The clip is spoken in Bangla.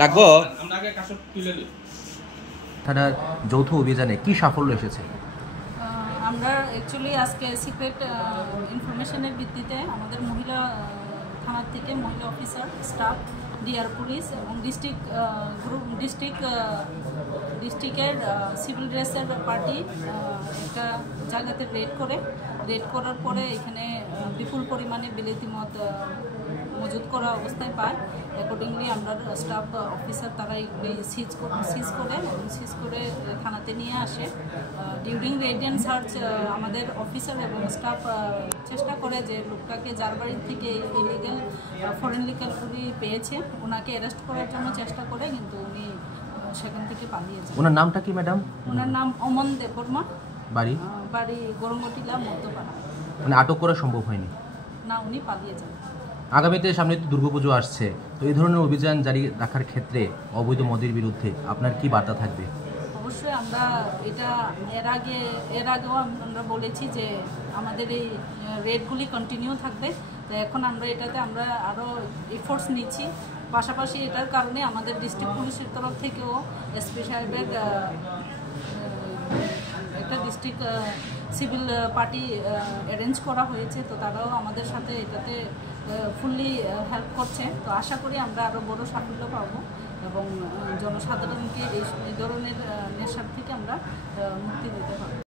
লাগবো। থানার যৌথ অভিযানে কি সাফল্য এসেছে? আমরা অ্যাকচুয়ালি আজকে সিক্রেট ইনফরমেশনের ভিত্তিতে আমাদের মহিলা থানার থেকে মহিলা অফিসার, স্টাফ, ডিআর পুলিশ এবং ডিস্ট্রিক্টের সিভিল ড্রেসের পার্টি একটা জায়গাতে রেড করার পরে এখানে বিপুল পরিমাণে বিলেতি মদ মজুত করা অবস্থায় পায়। অ্যাকর্ডিংলি আমরা স্টাফ অফিসার তারা এগুলি সিজ করে থানাতে নিয়ে আসে। ডিউরিং রেড অ্যান্ড সার্চ আমাদের অফিসার এবং স্টাফ চেষ্টা করে যে লোকটাকে যার বাড়ির থেকে ইলিগাল ফরেন লিগালগুলি পেয়েছে ওনাকে অ্যারেস্ট করার জন্য চেষ্টা করে, কিন্তু উনি সেখান থেকে পালিয়ে যান। ওনার নামটা কি ম্যাডাম? ওনার নাম অমন দেববর্মা, বাড়ি গরঙ্গটিলা, মধ্যপাড়া। মানে আটক করা সম্ভব হয়নি? না, উনি পালিয়ে যান। আগামীতে সামনে তো দুর্গাপুজো আসছে, তো এই ধরনের অভিযান জারি রাখার ক্ষেত্রে অবৈধ মদের বিরুদ্ধে আপনার কি বার্তা থাকবে? অবশ্যই আমরা এটা এর আগেও আমরা বলেছি যে আমাদের এই রেডগুলি কন্টিনিউ থাকবে। তো এখন আমরা আরও এফোর্টস নিচ্ছি। পাশাপাশি এটার কারণে আমাদের ডিস্ট্রিক্ট পুলিশের তরফ থেকেও এসপি সাহেবের একটা ডিস্ট্রিক্ট সিভিল পার্টি অ্যারেঞ্জ করা হয়েছে, তো তারাও আমাদের সাথে এটাতে ফুললি হেল্প করছে। তো আশা করি আমরা আরও বড় সাফল্য পাবো এবং জনসাধারণকে এই ধরনের নেশার থেকে আমরা মুক্তি দিতে পারবো।